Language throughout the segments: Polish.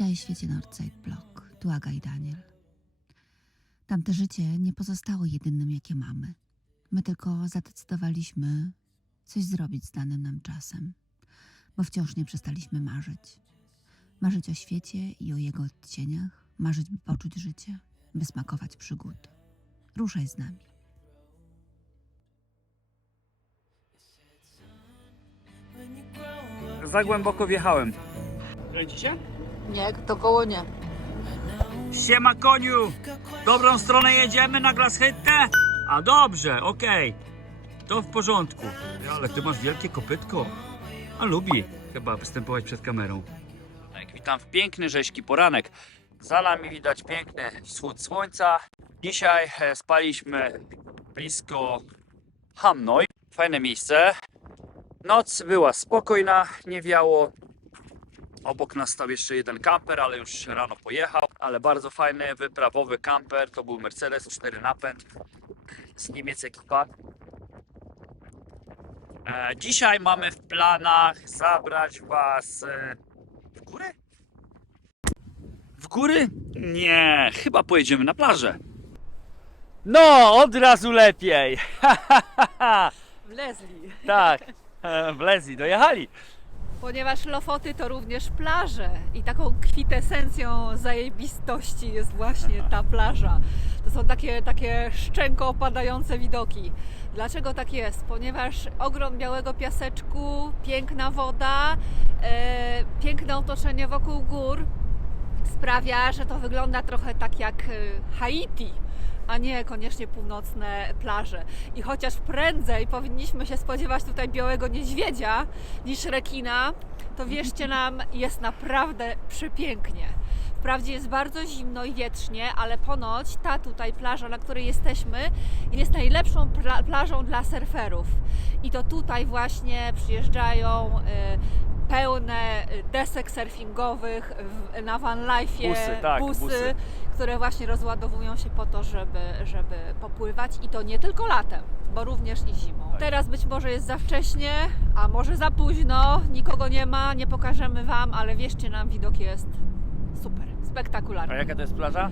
Witaj w świecie Northside Block, tu Aga i Daniel. Tamte życie nie pozostało jedynym, jakie mamy. My tylko zadecydowaliśmy coś zrobić z danym nam czasem, bo wciąż nie przestaliśmy marzyć. Marzyć o świecie i o jego odcieniach, marzyć, by poczuć życie, by smakować przygód. Ruszaj z nami. Za głęboko wjechałem. Kręci się? Nie, to koło nie. Siema koniu! Dobrą stronę jedziemy na Glashyttę? A dobrze, okej. To w porządku. Ale ty masz wielkie kopytko. A lubi chyba występować przed kamerą. Tak, witam w piękny rzeźki poranek. Za nami widać piękny wschód słońca. Dzisiaj e, spaliśmy blisko Hamnoj. Fajne miejsce. Noc była spokojna, nie wiało. Obok nas stał jeszcze jeden kamper, ale już rano pojechał. Ale bardzo fajny, wyprawowy kamper. To był Mercedes 4 napęd z Niemiec ekipa. E, dzisiaj mamy w planach zabrać Was e, w góry? W góry? Nie, chyba pojedziemy na plażę. No, od razu lepiej. Wlezli. tak, e, w Lezji dojechali. Ponieważ Lofoty to również plaże i taką kwitesencją zajebistości jest właśnie ta plaża. To są takie, takie szczęko opadające widoki. Dlaczego tak jest? Ponieważ ogrom białego piaseczku, piękna woda, e, piękne otoczenie wokół gór sprawia, że to wygląda trochę tak jak e, Haiti a nie koniecznie północne plaże. I chociaż prędzej powinniśmy się spodziewać tutaj białego niedźwiedzia niż rekina, to wierzcie nam, jest naprawdę przepięknie. Wprawdzie jest bardzo zimno i wietrznie, ale ponoć ta tutaj plaża, na której jesteśmy, jest najlepszą pla- plażą dla surferów. I to tutaj właśnie przyjeżdżają y, pełne y, desek surfingowych w, na van life'ie, Busy, tak, busy. które właśnie rozładowują się po to, żeby, żeby popływać i to nie tylko latem, bo również i zimą. Tak. Teraz być może jest za wcześnie, a może za późno, nikogo nie ma, nie pokażemy Wam, ale wierzcie nam, widok jest super, A spektakularny. jaka to jest plaża?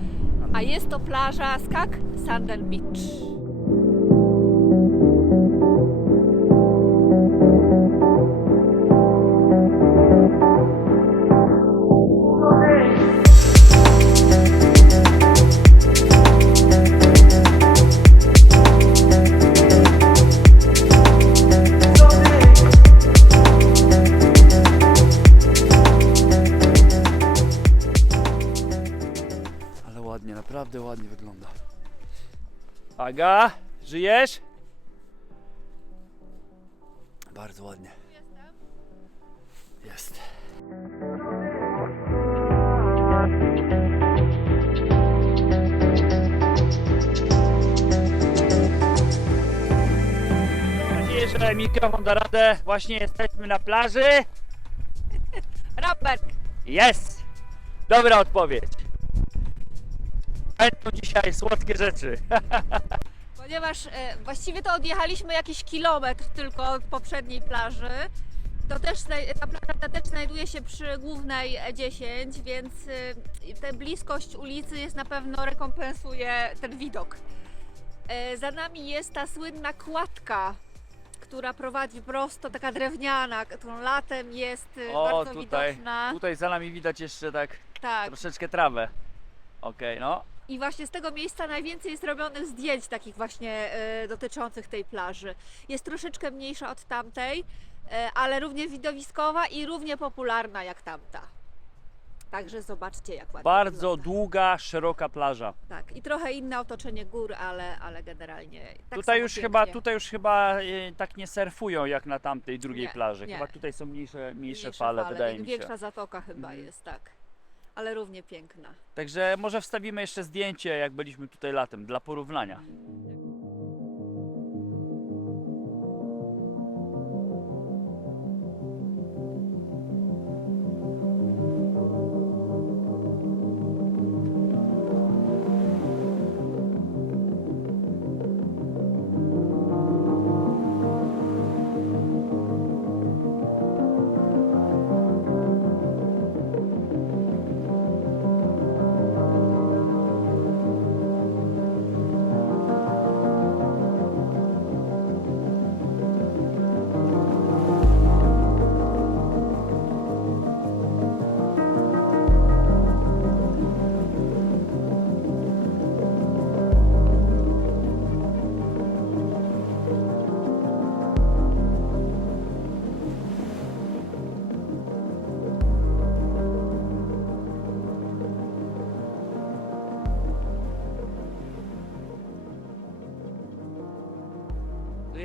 A jest to plaża Skak Sandel Beach. Aga, żyjesz? Bardzo ładnie. Jest. Mam nadzieję, że mikrofon da radę. Właśnie jesteśmy na plaży. Robert! Jest! Dobra odpowiedź. Będą dzisiaj słodkie rzeczy. Ponieważ e, właściwie to odjechaliśmy jakiś kilometr tylko od poprzedniej plaży, to też znaj- ta plaża też znajduje się przy głównej E10, więc e, ta bliskość ulicy jest na pewno rekompensuje ten widok. E, Za nami jest ta słynna kładka, która prowadzi prosto, taka drewniana, którą latem jest e, O, bardzo tutaj, widoczna. tutaj za nami widać jeszcze tak Tak. troszeczkę trawę. Okej, no. I właśnie z tego miejsca najwięcej jest robionych zdjęć takich właśnie e, dotyczących tej plaży. Jest troszeczkę mniejsza od tamtej, e, ale równie widowiskowa i równie popularna jak tamta. Także zobaczcie jak ładnie Bardzo wygląda. długa, szeroka plaża. Tak, i trochę inne otoczenie gór, ale, ale generalnie tak tutaj, samo już pięknie. chyba, tutaj już chyba e, tak nie surfują jak na tamtej drugiej Nie, plaży. nie. Chyba tutaj są mniejsze, mniejsze, Mniejsze fale, wydaje mi się. Większa zatoka chyba Mhm. jest, tak. Ale równie piękna. Także może wstawimy jeszcze zdjęcie jak byliśmy tutaj latem, dla porównania.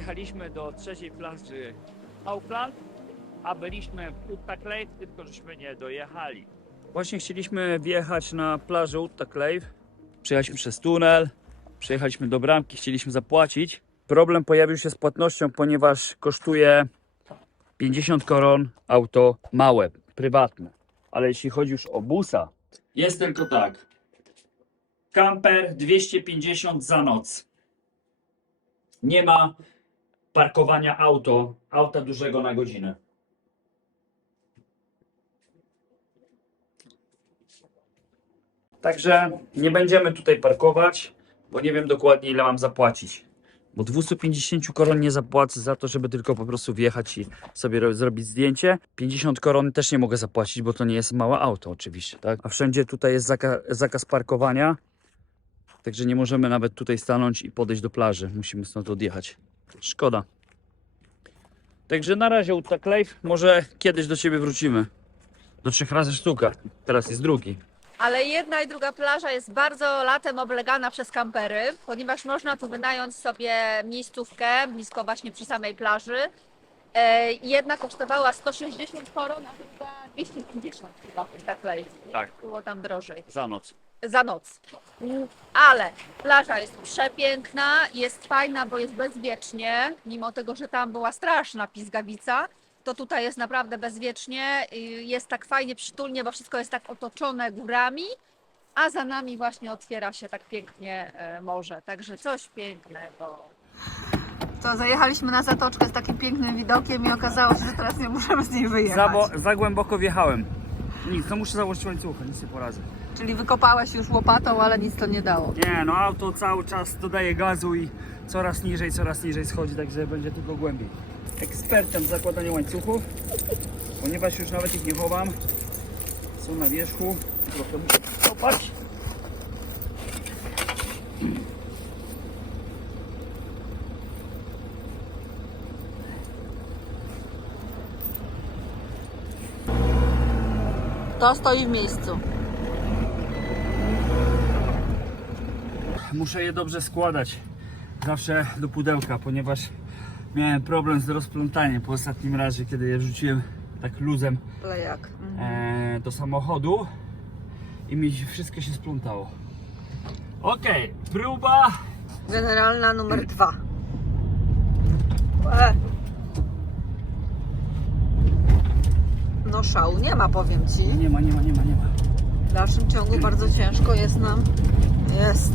Dojechaliśmy do trzeciej plaży Auckland, a byliśmy w Utta Klave, tylko żeśmy nie dojechali. Właśnie chcieliśmy wjechać na plażę Utta Klave. Przejechaliśmy przez tunel, przejechaliśmy do bramki, chcieliśmy zapłacić. Problem pojawił się z płatnością, ponieważ kosztuje 50 koron auto małe, prywatne. Ale jeśli chodzi już o busa, jest tylko tak. Camper 250 za noc. Nie ma parkowania auto, auta dużego na godzinę. Także nie będziemy tutaj parkować, bo nie wiem dokładnie ile mam zapłacić. Bo 250 koron nie zapłacę za to, żeby tylko po prostu wjechać i sobie ro- zrobić zdjęcie. 50 koron też nie mogę zapłacić, bo to nie jest małe auto oczywiście, tak? A wszędzie tutaj jest zaka zakaz parkowania. Także nie możemy nawet tutaj stanąć i podejść do plaży. Musimy stąd odjechać. Szkoda. Także na razie Utta. Może kiedyś do ciebie wrócimy. Do trzech razy sztuka. Teraz jest drugi. Ale jedna i druga plaża jest bardzo latem oblegana przez kampery, ponieważ można tu wynająć sobie miejscówkę blisko właśnie przy samej plaży. E, Jedna kosztowała 160 koron, a druga 250 chyba tak. Tak. Było tam drożej. Za noc. Za noc. Ale plaża jest przepiękna, jest fajna, bo jest bezwiecznie, mimo tego, że tam była straszna pizgawica, to tutaj jest naprawdę bezwiecznie, jest tak fajnie przytulnie, bo wszystko jest tak otoczone górami, a za nami właśnie otwiera się tak pięknie e, morze, także coś pięknego. To zajechaliśmy na zatoczkę z takim pięknym widokiem i okazało się, że teraz nie możemy z niej wyjechać. Za, za głęboko wjechałem. Nic, to muszę założyć łańcucha, nic nie poradzę. Czyli wykopałeś już łopatą, ale nic to nie dało. Nie, no auto cały czas dodaje gazu i coraz niżej, coraz niżej schodzi, także będzie tylko głębiej. Ekspertem w zakładaniu łańcuchów, ponieważ już nawet ich nie chowam, są na wierzchu, trochę muszę kopać. To stoi w miejscu. Muszę je dobrze składać zawsze do pudełka, ponieważ miałem problem z rozplątaniem po ostatnim razie, kiedy je wrzuciłem tak luzem e, do samochodu i mi się- wszystko się splątało. Okej, próba. Generalna numer dwa. E. No szału nie ma, powiem Ci. Nie ma, nie ma, nie ma, nie ma. W dalszym ciągu bardzo ciężko jest nam. Jest.